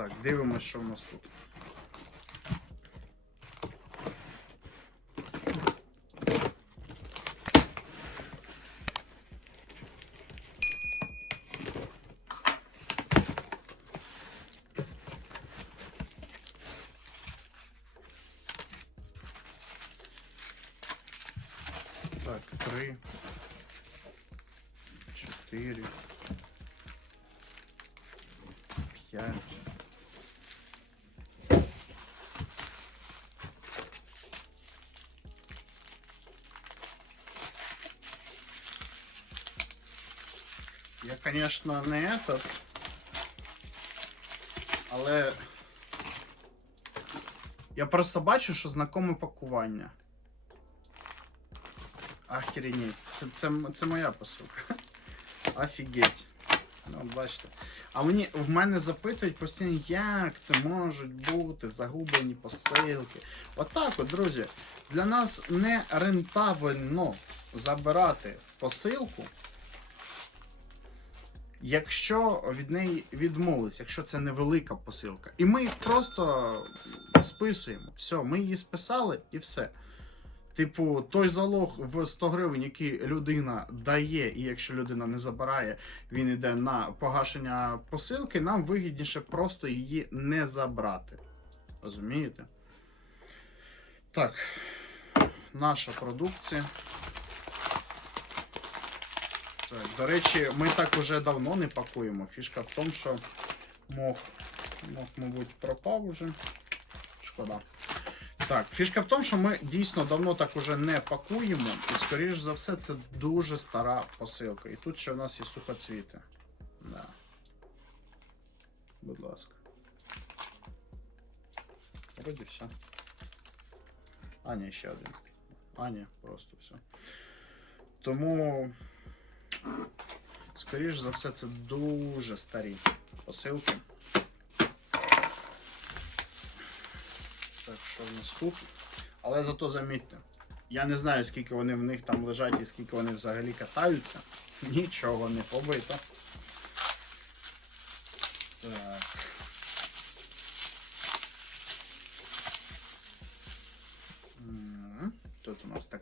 Так, дивимось, що в нас тут. Так, три, чотири, п'ять. Я, конечно, не этот, але я просто бачу, що знакоме пакування. Охренеть. Це, це, це моя посилка. Офігеть. Ну, бачите. А мені в мене запитують постійно, як це можуть бути загублені посилки. Отак от, друзі. Для нас не рентабельно забирати посилку, якщо від неї відмовились, якщо це невелика посилка. І ми їх просто списуємо. Все, ми її списали і все. Типу, той залог в 100 гривень, який людина дає, і якщо людина не забирає, він йде на погашення посилки, нам вигідніше просто її не забрати. Розумієте? Так, наша продукція. До речі, ми так уже давно не пакуємо. Фішка в тому, що мох, мох, мабуть, пропав уже. Шкода. Так, фішка в тому, що ми дійсно давно так уже не пакуємо, і скоріш за все, це дуже стара посилка. І тут ще в нас є сухоцвіти. Да. Будь ласка. Вроді все. А, ще один. А, просто все. Тому, скоріш за все, це дуже старі посилки. Так, що в нас тут? Але зато замітьте, я не знаю, скільки вони в них там лежать і скільки вони взагалі катаються. Нічого не побито.